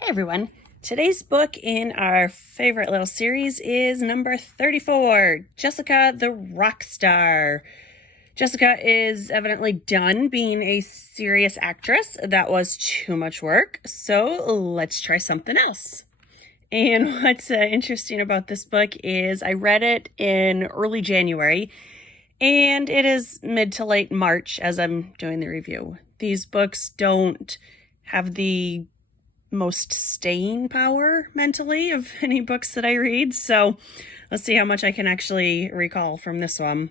Hey everyone. Today's book in our favorite little series is number 34, Jessica the Rock Star. Jessica is evidently done being a serious actress. That was too much work, so let's try something else. And what's interesting about this book is I read it in early January, and it is mid to late March as I'm doing the review. These books don't have the most staying power mentally of any books that I read. So let's see how much I can actually recall from this one.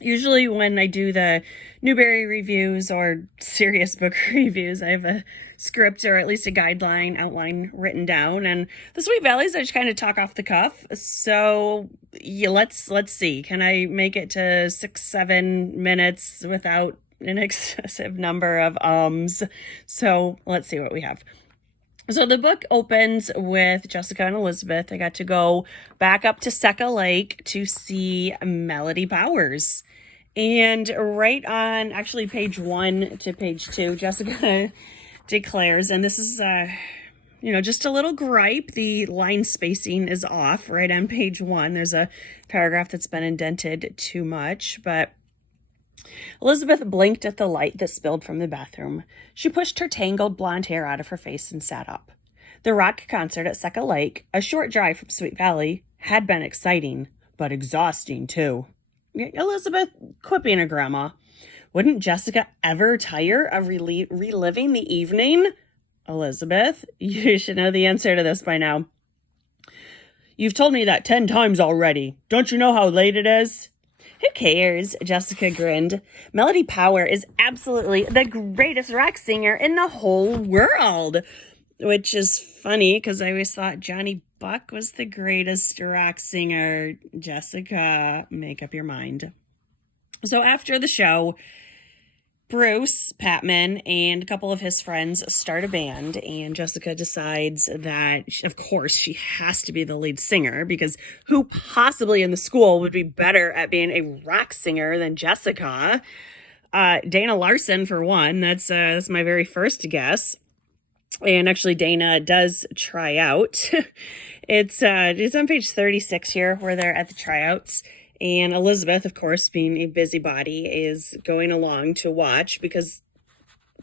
Usually when I do the Newbery reviews or serious book reviews, I have a script or at least a guideline outline written down. And the Sweet Valleys, I just kind of talk off the cuff. So yeah, let's see. Can I make it to 6-7 minutes without an excessive number of ums? So let's see what we have. So the book opens with Jessica and Elizabeth. They got to go back up to Seca Lake to see Melody Powers. And right on actually page 1 to page 2, Jessica declares, and this is just a little gripe, the line spacing is off right on page 1. There's a paragraph that's been indented too much, but Elizabeth blinked at the light that spilled from the bathroom. She pushed her tangled blonde hair out of her face and sat up. The rock concert at Seca Lake, a short drive from Sweet Valley, had been exciting, but exhausting too. Elizabeth, quit being a grandma. Wouldn't Jessica ever tire of reliving the evening? Elizabeth, you should know the answer to this by now. You've told me that 10 times already. Don't you know how late it is? Who cares? Jessica grinned. Melody Power is absolutely the greatest rock singer in the whole world. Which is funny because I always thought Johnny Buck was the greatest rock singer. Jessica, make up your mind. So after the show, Bruce Parkman and a couple of his friends start a band, and Jessica decides that, of course, she has to be the lead singer because who possibly in the school would be better at being a rock singer than Jessica? Dana Larson, for one. That's my very first guess. And actually, Dana does try out. It's on page 36 here where they're at the tryouts. And Elizabeth, of course, being a busybody, is going along to watch because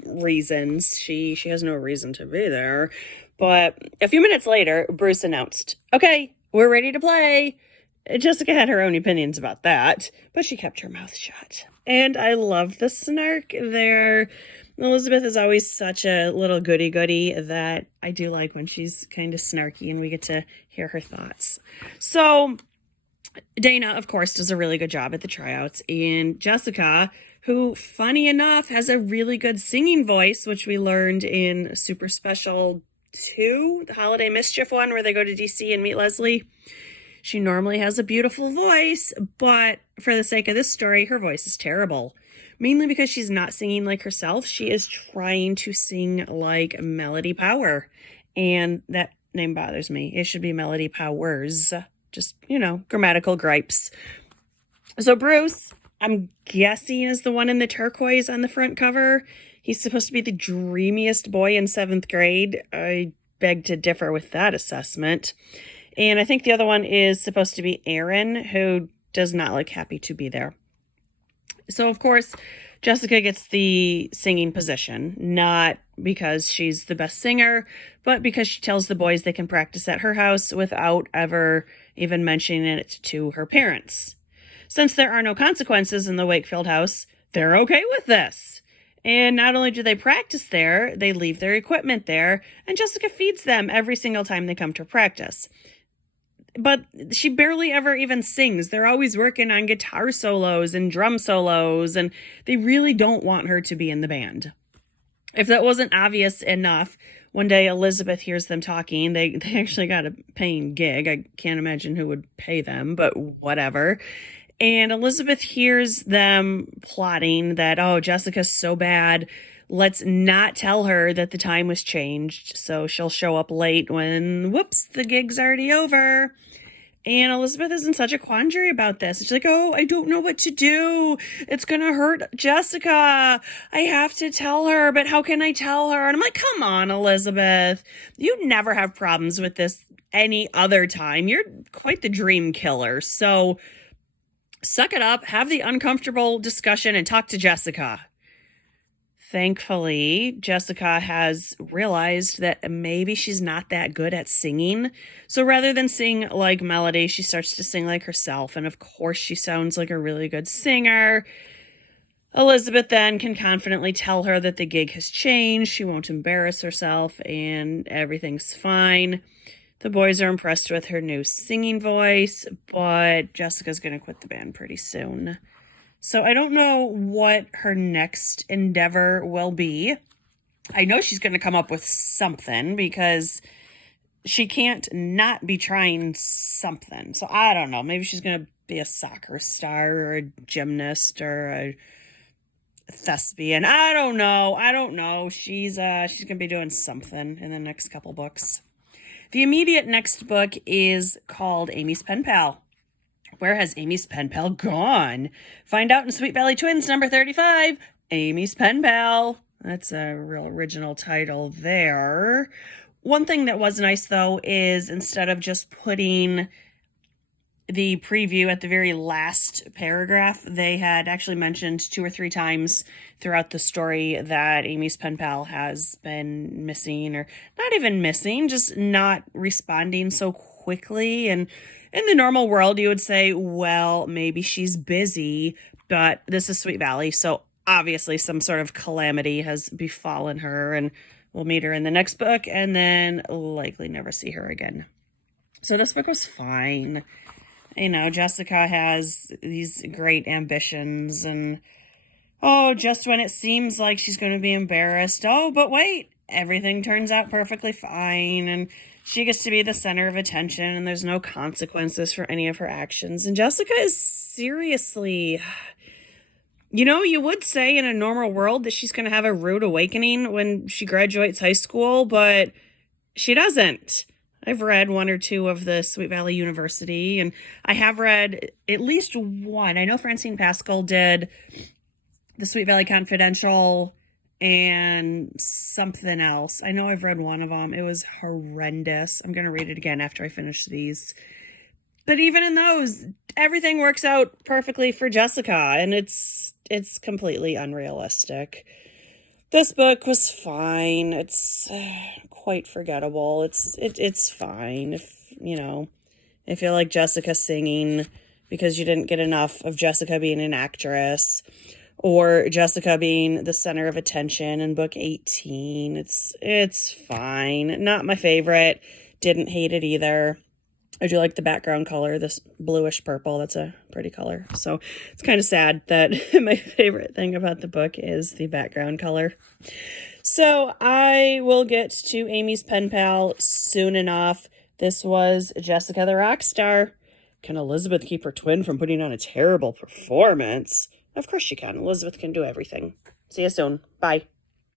reasons. She has no reason to be there. But a few minutes later, Bruce announced, "Okay, we're ready to play." Jessica had her own opinions about that, but she kept her mouth shut. And I love the snark there. Elizabeth is always such a little goody-goody that I do like when she's kind of snarky and we get to hear her thoughts. So Dana, of course, does a really good job at the tryouts. And Jessica, who, funny enough, has a really good singing voice, which we learned in Super Special 2, the Holiday Mischief one, where they go to DC and meet Leslie. She normally has a beautiful voice, but for the sake of this story, her voice is terrible. Mainly because she's not singing like herself. She is trying to sing like Melody Power. And that name bothers me. It should be Melody Powers. Just, grammatical gripes. So Bruce, I'm guessing, is the one in the turquoise on the front cover. He's supposed to be the dreamiest boy in 7th grade. I beg to differ with that assessment. And I think the other one is supposed to be Aaron, who does not look happy to be there. So, of course, Jessica gets the singing position, not because she's the best singer, but because she tells the boys they can practice at her house without ever even mentioning it to her parents. Since there are no consequences in the Wakefield house, they're okay with this. And not only do they practice there, they leave their equipment there, and Jessica feeds them every single time they come to practice. But she barely ever even sings. They're always working on guitar solos and drum solos, and they really don't want her to be in the band. If that wasn't obvious enough, one day Elizabeth hears them talking. They actually got a paying gig. I can't imagine who would pay them, but whatever. And Elizabeth hears them plotting that, oh, Jessica's so bad. Let's not tell her that the time was changed, so she'll show up late when, whoops, the gig's already over. And Elizabeth is in such a quandary about this. She's like, oh, I don't know what to do. It's going to hurt Jessica. I have to tell her, but how can I tell her? And I'm like, come on, Elizabeth. You never have problems with this any other time. You're quite the dream killer. So suck it up, have the uncomfortable discussion, and talk to Jessica. Thankfully, Jessica has realized that maybe she's not that good at singing. So rather than sing like Melody, she starts to sing like herself. And of course, she sounds like a really good singer. Elizabeth then can confidently tell her that the gig has changed. She won't embarrass herself and everything's fine. The boys are impressed with her new singing voice, but Jessica's going to quit the band pretty soon. So I don't know what her next endeavor will be. I know she's going to come up with something because she can't not be trying something. So I don't know. Maybe she's going to be a soccer star or a gymnast or a thespian. I don't know. She's going to be doing something in the next couple books. The immediate next book is called Amy's Pen Pal. Where has Amy's pen pal gone? Find out in Sweet Valley Twins, number 35, Amy's Pen Pal. That's a real original title there. One thing that was nice, though, is instead of just putting the preview at the very last paragraph, they had actually mentioned 2 or 3 times throughout the story that Amy's pen pal has been missing, or not even missing, just not responding so quickly. And in the normal world, you would say, well, maybe she's busy, but this is Sweet Valley, so obviously some sort of calamity has befallen her, and we'll meet her in the next book and then likely never see her again. So this book was fine. You know, Jessica has these great ambitions, and just when it seems like she's going to be embarrassed, but wait, everything turns out perfectly fine, and she gets to be the center of attention, and there's no consequences for any of her actions. And Jessica is seriously, you would say in a normal world that she's going to have a rude awakening when she graduates high school, but she doesn't. I've read 1 or 2 of the Sweet Valley University, and I have read at least 1. I know Francine Pascal did the Sweet Valley Confidential and something else. I know I've read 1 of them. It was horrendous. I'm going to read it again after I finish these. But even in those, everything works out perfectly for Jessica, and it's completely unrealistic. This book was fine. It's quite forgettable. It's fine if you like Jessica singing because you didn't get enough of Jessica being an actress, or Jessica being the center of attention in book 18. It's fine. Not my favorite. Didn't hate it either. I do like the background color, this bluish purple. That's a pretty color. So it's kind of sad that my favorite thing about the book is the background color. So I will get to Amy's Pen Pal soon enough. This was Jessica the Rockstar. Can Elizabeth keep her twin from putting on a terrible performance? Of course she can. Elizabeth can do everything. See you soon. Bye.